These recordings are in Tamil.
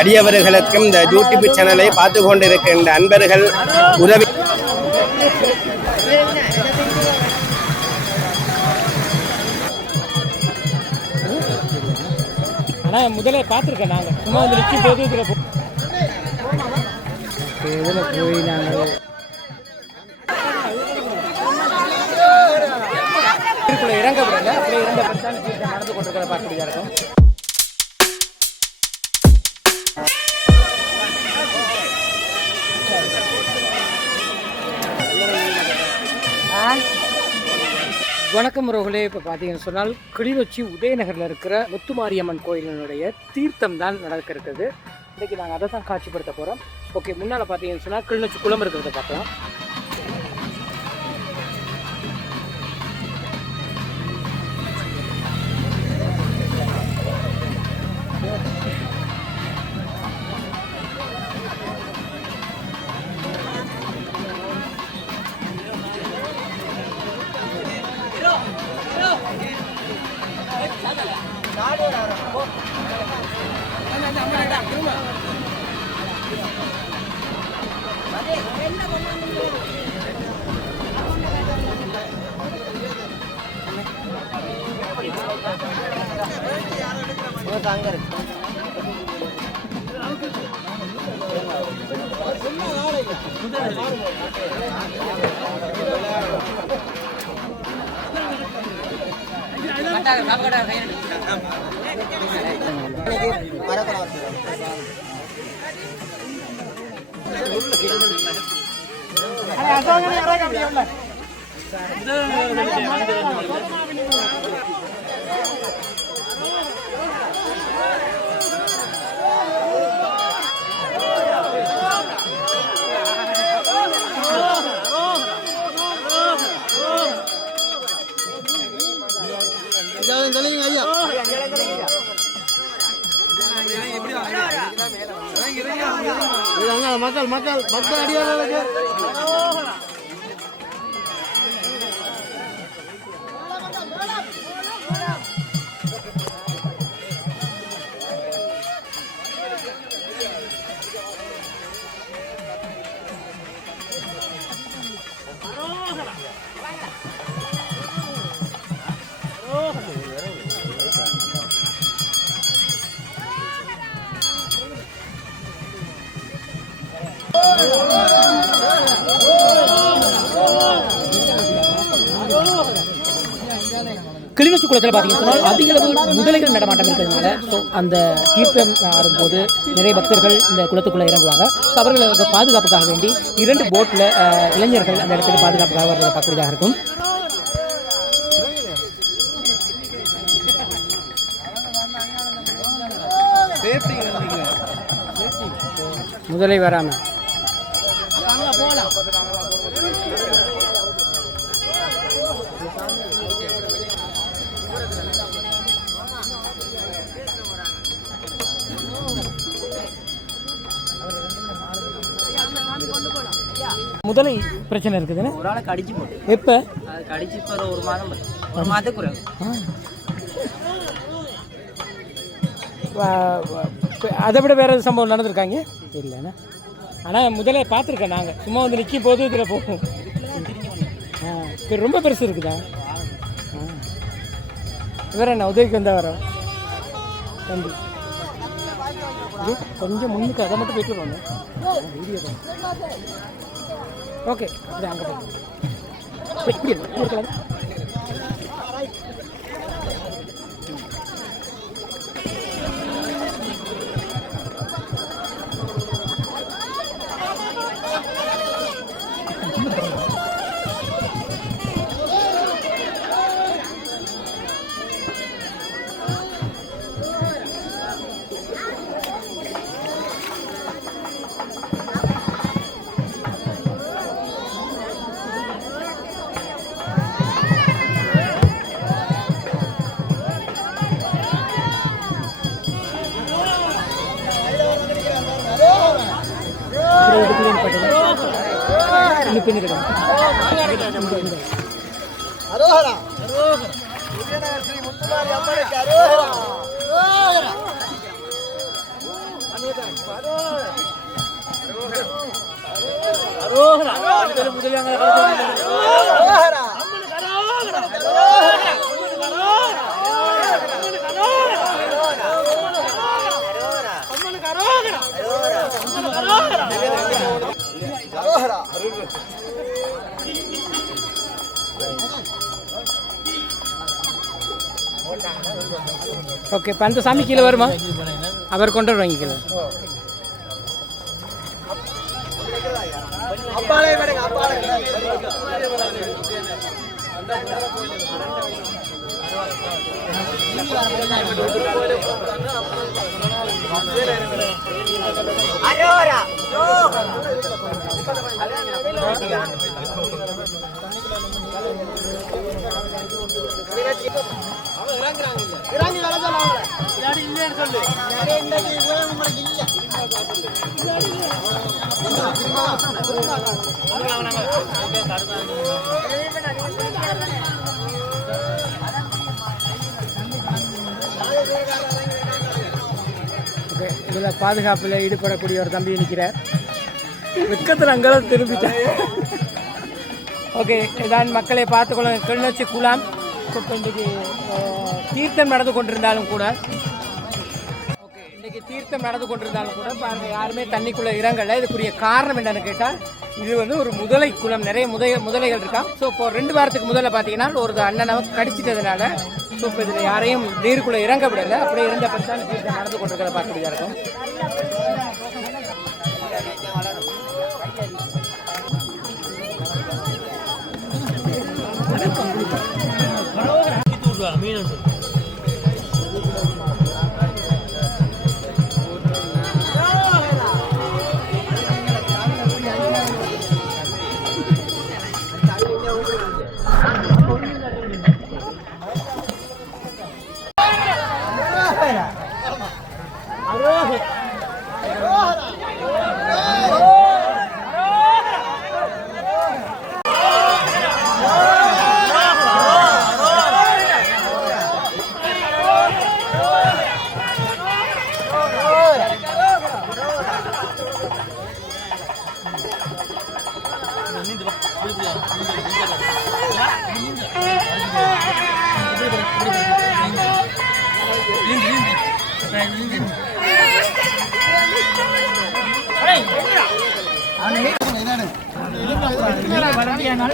அடியவர்களுக்கும் இந்த யூடியூப் சேனலை பார்த்து கொண்டிருக்கின்ற அன்பர்கள் உதவி முதல்ல பார்த்துருக்கேன். நாங்கள் சும்மா வந்து நிற்கும் போது இதில் போய் நாங்கள் இறங்க விடல. அப்படியே இரண்டு பஸ்தான் நடந்து கொண்டிருக்கிற பார்க்கக்கூடியதாக இருக்கும். வணக்கம் உறவுகளே. இப்போ பார்த்தீங்கன்னு சொன்னால் கிளிநொச்சி உதயநகரில் இருக்கிற முத்துமாரியம்மன் கோயிலினுடைய தீர்த்தம் தான் நடக்க இருக்குது. இன்றைக்கி நாங்கள் அதை தான் காட்சிப்படுத்த போகிறோம். ஓகே, முன்னால் பார்த்தீங்கன்னு சொன்னால் கிளிநொச்சி குளம் இருக்கிறத பார்க்கலாம். மக்கள் அடியாளர்களுக்கு கிளிநொச்சி குளத்தில் பார்த்தீங்கன்னா அதிக அளவு முதலைகள் நடமாட்டம் இருக்கிறதுனால ஸோ அந்த தீர்த்தம் ஆடும்போது நிறைய பக்தர்கள் இந்த குளத்துக்குள்ளே இறங்குவாங்க. ஸோ அவர்களுக்கு பாதுகாப்புக்காக வேண்டி 2 போட்டில் இளைஞர்கள் அந்த இடத்துக்கு பாதுகாப்புக்காக வர்றதை பார்க்கக்கூடியதாக இருக்கும். முதலை வராமல் முதலை பிரச்சனை இருக்குதுன்னு ஒரு ஆளை கடிச்சு போட்டு எப்போ அது கடிச்சு இப்போ ஒரு மாதத்துக்கு குறைவு. அதை விட வேறு எது சம்பவம் நடந்திருக்காங்க இல்லைண்ணா? ஆனால் முதலே பார்த்துருக்கேன். நாங்கள் சும்மா வந்து நிற்கும் போது இதில் போகும். ரொம்ப பெருசு இருக்குதா? வேறு என்ன உதவிக்கு வந்தால் வரோம். நன்றி. கொஞ்சம் முன்னுக்கு அதை மட்டும் போய்ட்டு வாங்க. வீடியோ தான். ஓகே, அப்படியே அங்கே போய் ஓகே, இப்போ அந்த சாமி கீழே வருமா? அவர் கொண்டு வருவாங்க கீழே. இதில் பாதுகாப்பில் ஈடுபடக்கூடிய ஒரு தம்பி நிற்கிறார். வெக்கத்தில் அங்கெல்லாம் திரும்பிட்டேன். ஓகே, இதான் மக்களை பார்த்துக்கொள்ள கிளிநொச்சி குலாம். இப்போ இன்றைக்கு தீர்த்தம் நடந்து கொண்டிருந்தாலும் கூட தீர்த்தம் நடந்து கொண்டிருந்தாலும் கூட பாருங்க, யாருமே தண்ணிக்குள்ளே இறங்கலை. இதுக்குரிய காரணம் என்னன்னு கேட்டால், இது வந்து ஒரு முதலை குளம், நிறைய முதலைகள் இருக்கா. ஸோ இப்போ 2 வாரத்துக்கு முதல்ல பார்த்தீங்கன்னா ஒரு அண்ணனை கடிச்சிட்டதுனால ஸோ இப்போ இதில் யாரையும் நீருக்குள்ளே இறங்க விடலை. அப்படியே இருந்த பட்சம் தீர்த்தம் நடந்து கொண்டிருக்கிறத பார்க்கக்கூடியதாக இருக்கும்.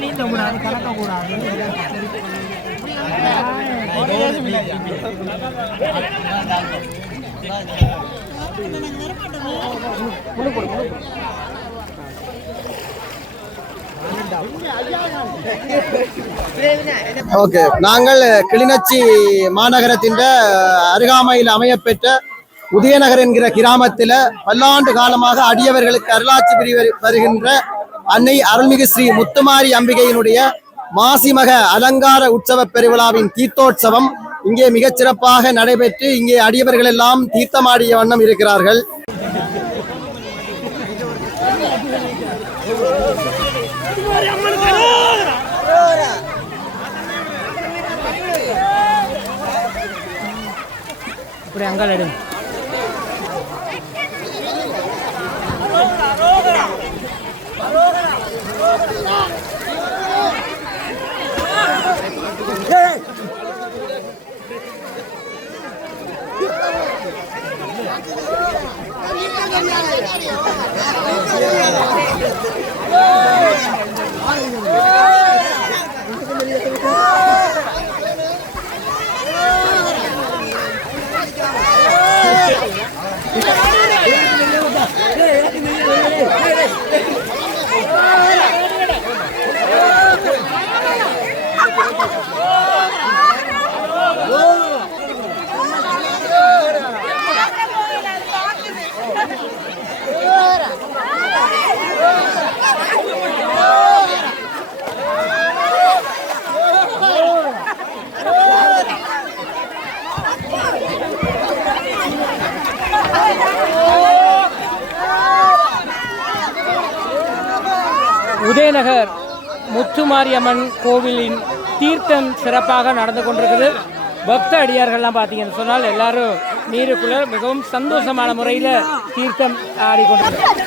நீந்தக்கூடாது, கலக்கக்கூடாது. ஓகே, நாங்கள் கிளிநொச்சி மாநகரத்தின் அருகாமையில் அமையப்பெற்ற உதயநகர் என்கிற கிராமத்தில் பல்லாண்டு காலமாக அடியவர்களுக்கு அருளாட்சி புரி வருகின்ற அன்னை அருள்மிகு ஸ்ரீ முத்துமாரி அம்பிகையினுடைய மாசிமக அலங்கார உற்சவ பெருவிழாவின் தீர்த்தோற்சவம் இங்கே மிகச் சிறப்பாக நடைபெற்று இங்கே அடியவர்கள் எல்லாம் தீர்த்தமாடிய வண்ணம் இருக்கிறார்கள். இப்படி அங்காள் உதயநகர் முத்துமாரியம்மன் கோவிலின் தீர்த்தம் சிறப்பாக நடந்து கொண்டிருக்குது. பக்த அடியார்கள்லாம் பார்த்தீங்கன்னு சொன்னால் எல்லாரும் நீருக்குள்ள மிகவும் சந்தோஷமான முறையில் தீர்த்தம் ஆடிக்கொண்டிருக்கிறார்.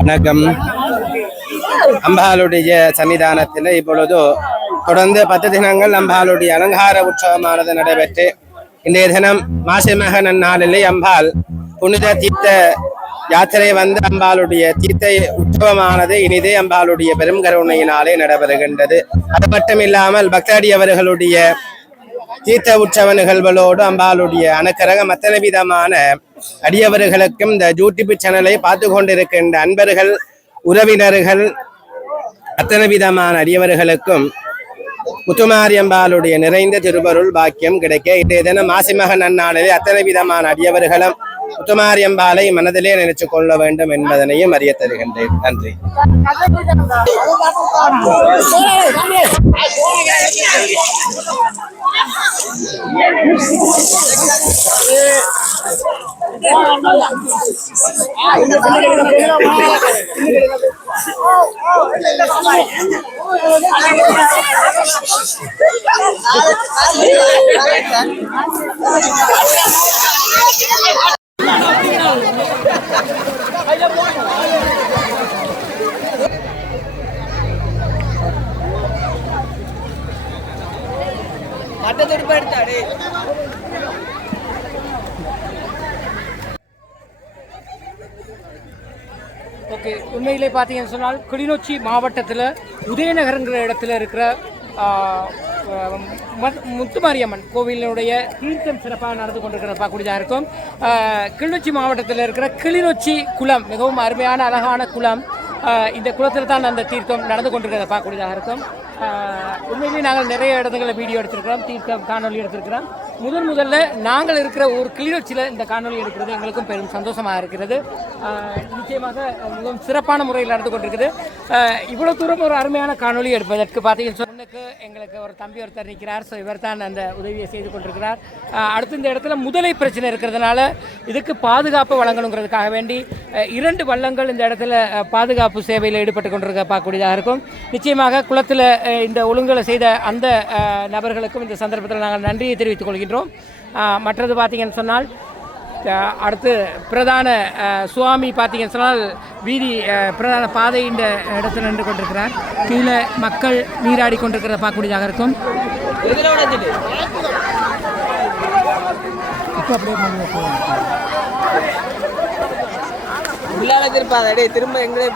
வணக்கம். அம்பாளுடைய சன்னிதானத்தில் இப்பொழுது தொடர்ந்து 10 தினங்கள் அம்பாளுடைய அலங்கார உற்சவமானது நடைபெற்று இன்றைய தினம் மாசிமக நன்னாளிலே அம்பாள் புனித தீர்த்த யாத்திரை வந்து அம்பாளுடைய தீர்த்த உற்சவமானது இனிதே அம்பாளுடைய பெரும் கருணையினாலே நடைபெறுகின்றது. அது மட்டும் இல்லாமல் பக்தடியவர்களுடைய தீர்த்த உற்சவ நிகழ்வுகளோடு அம்பாளுடைய அனுக்கிரகம் அத்தனை விதமான அடியவர்களுக்கும் இந்த யூடியூப் சேனலை பார்த்து கொண்டிருக்கின்ற அன்பர்கள் உறவினர்கள் அத்தனை விதமான அடியவர்களுக்கும் முத்துமாரியம்பாளுடைய நிறைந்த திருவருள் பாக்கியம் கிடைக்க இன்றைய தினம் மாசிமக நன்னாளிலே அத்தனை விதமான அடியவர்களும் முத்துமாரியம்பாளை மனதிலே நினைச்சு கொள்ள வேண்டும் என்பதனையும் அறிய தருகின்றேன். நன்றி. ஓகே, உண்மையிலே பார்த்தீங்கன்னு சொன்னால் கிளிநொச்சி மாவட்டத்தில் உதயநகருங்கிற இடத்துல இருக்கிற முத்துமாரியம்மன் கோவிலினுடைய தீர்த்தம் சிறப்பாக நடந்து கொண்டிருக்கிறத பார்க்கக்கூடியதாக இருக்கும். கிளிநொச்சி மாவட்டத்தில் இருக்கிற கிளிநொச்சி குளம் மிகவும் அருமையான அழகான குளம். இந்த குளத்தில் தான் அந்த தீர்த்தம் நடந்து கொண்டிருக்கிறத பார்க்கக்கூடியதாக இருக்கும். உண்மையிலேயே நாங்கள் நிறைய இடங்களில் வீடியோ எடுத்திருக்கிறோம், தீர்த்தம் காணொலி எடுத்திருக்கிறோம். முதல்ல நாங்கள் இருக்கிற ஒரு கிளிநொச்சியில் இந்த காணொலி எடுக்கிறது எங்களுக்கும் பெரும் சந்தோஷமாக இருக்கிறது. நிச்சயமாக மிகவும் சிறப்பான முறையில் நடந்து கொண்டிருக்குது. இவ்வளோ தூரம் ஒரு அருமையான காணொலி எடுப்பதற்கு பார்த்தீங்கன்னு சொன்னக்கு எங்களுக்கு ஒரு தம்பி ஒருத்தர் நிற்கிறார். ஸோ இவர் தான் அந்த உதவியை செய்து கொண்டிருக்கிறார். அடுத்து இந்த இடத்துல முதலை பிரச்சனை இருக்கிறதுனால இதுக்கு பாதுகாப்பு வழங்கணுங்கிறதுக்காக வேண்டி 2 வள்ளங்கள் இந்த இடத்துல பாதுகாப்பு சேவையில் ஈடுபட்டு கொண்டிருக்க பார்க்கக்கூடியதாக இருக்கும். நிச்சயமாக குளத்தில் இந்த ஒழுங்குகளை செய்த அந்த நபர்களுக்கும் இந்த சந்தர்ப்பத்தில் நாங்கள் நன்றியை தெரிவித்துக் கொள்கின்றோம். மற்றது பார்த்தீங்கன்னு சொன்னால் அடுத்து பிரதான சுவாமி பார்த்தீங்கன்னு சொன்னால் வீதி பிரதான பாதை இந்த இடத்துல நின்று கொண்டிருக்கிறார். கீழே மக்கள் நீராடி கொண்டிருக்கிறத பார்க்கக்கூடியதாக இருக்கும். இப்போ அப்படியே திரும்ப எங்களே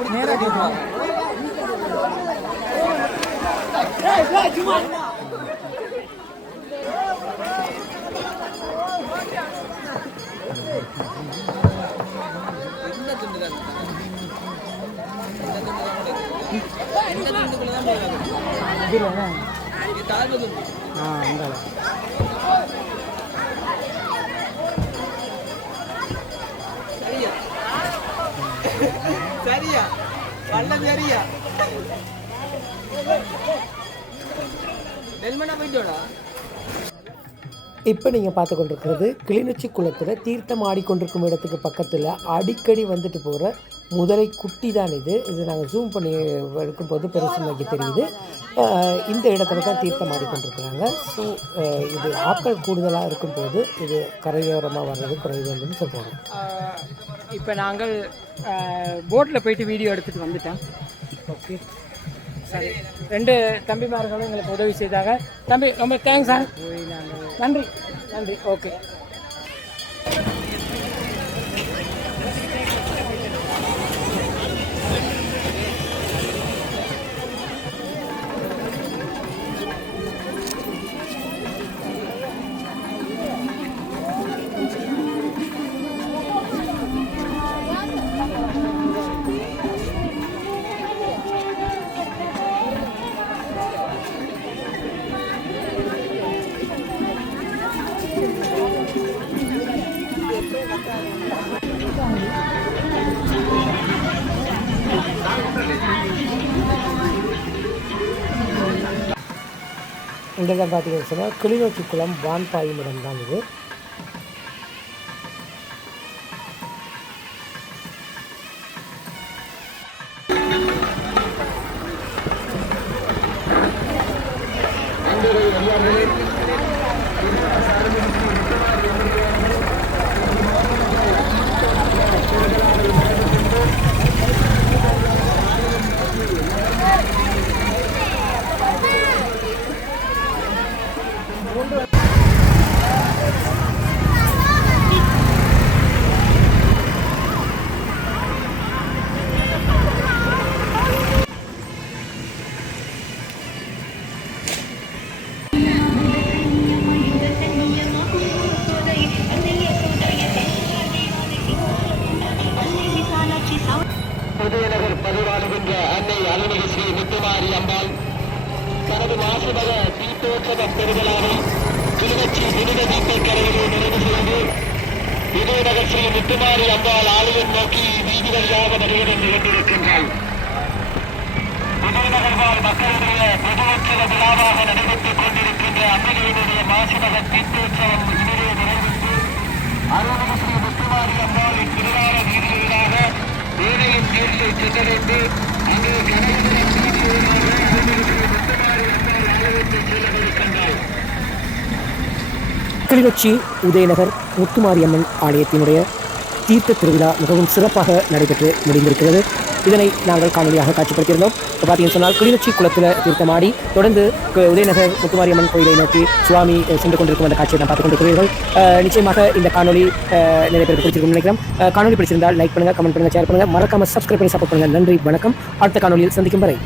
சரியா வல்ல சரியா நெல்மனா போயிட்டோடா. இப்போ நீங்கள் பார்த்து கொண்டிருக்கிறது கிளிநொச்சி குளத்தில் தீர்த்தம் ஆடிக்கொண்டிருக்கும் இடத்துக்கு பக்கத்தில் அடிக்கடி வந்துட்டு போகிற முதலை குட்டி தான் இது. நாங்கள் ஜூம் பண்ணி எடுக்கும்போது பெருசுமைக்கு தெரியுது. இந்த இடத்துல தான் தீர்த்தம் ஆடிக்கொண்டிருக்கிறாங்க. ஸோ இது ஆட்கள் கூடுதலாக இருக்கும்போது இது கரையோரமாக வர்றது குறைவுன்னு சொல்கிறாங்க. இப்போ நாங்கள் போட்டில் போயிட்டு வீடியோ எடுத்துகிட்டு வந்துட்டோம். ஓகே, சரி. 2 தம்பிமார்களும் எங்களுக்கு உதவி செய்தாங்க. தம்பி ரொம்ப தேங்க்ஸ் சார். நன்றி. ஓகே. இந்த இடம் பார்த்தீங்கன்னு சொன்னால் கிளிநொச்சி குளம் வான்பாயும் இடம் தான் இது. உதயநகர் பதிவாளுகின்ற அன்னை அருள்மிகு ஸ்ரீ முத்துமாரி அம்பாள் தனது மாசுபக தீர்த்தோற்சவ பெருவிழாவை கிளிநொச்சி புனித தீர்த்தக்கரையிலே நிறைவு செய்து உதயநகர் ஸ்ரீ முத்துமாரி அம்பாள் ஆலயம் நோக்கி வீதி வழியாக வருகிறது கொண்டிருக்கின்றாள். உதயநகர் வாழ் மக்களுடைய பொதுவோற்சவ விழாவாக நடைபெற்றுக் கொண்டிருக்கின்ற அம்பிகையினுடைய மாசுபக தீர்த்தோற்சவம் இனிதே நிறைவேற்று அருள்மிகு ஸ்ரீ முத்துமாரி அம்பாளின் திருவார வீதியிலாக ஏனையும் நீர்களை சென்றடைந்து அங்கே கனகபுரம் வீதியூராக முத்துமாரி அம்பாள் ஆலயத்தில் செல்லவிருக்கின்றாள். கிளிநொச்சி உதயநகர் முத்துமாரியம்மன் ஆலயத்தினுடைய தீர்த்த திருவிழா மிகவும் சிறப்பாக நடைபெற்று முடிந்திருக்கிறது. இதனை நாங்கள் காணொலியாக காட்சிப்படுத்தியிருந்தோம். இப்போ பார்த்தீங்கன்னு சொன்னால் கிளிநொச்சி குளத்தில் தீர்த்தமாடி தொடர்ந்து உதயநகர் முத்துமாரியம்மன் கோயிலை நோக்கி சுவாமி சென்று கொண்டிருக்கும் அந்த காட்சியை நான் பார்த்துக் கொண்டிருக்கிறீர்கள். நிச்சயமாக இந்த காணொலி நிறைய பேருக்கு பிடிச்சிருக்கும்னு நினைக்கிறேன். காணொலி பிடிச்சிருந்தால் லைக் பண்ணுங்கள், கமெண்ட் பண்ணுங்கள், ஷேர் பண்ணுங்கள், மறக்காமல் சப்ஸ்கிரைப் பண்ணி சப்போர்ட் பண்ணுங்கள். நன்றி, வணக்கம். அடுத்த காணொலியில் சந்திக்கும் வரை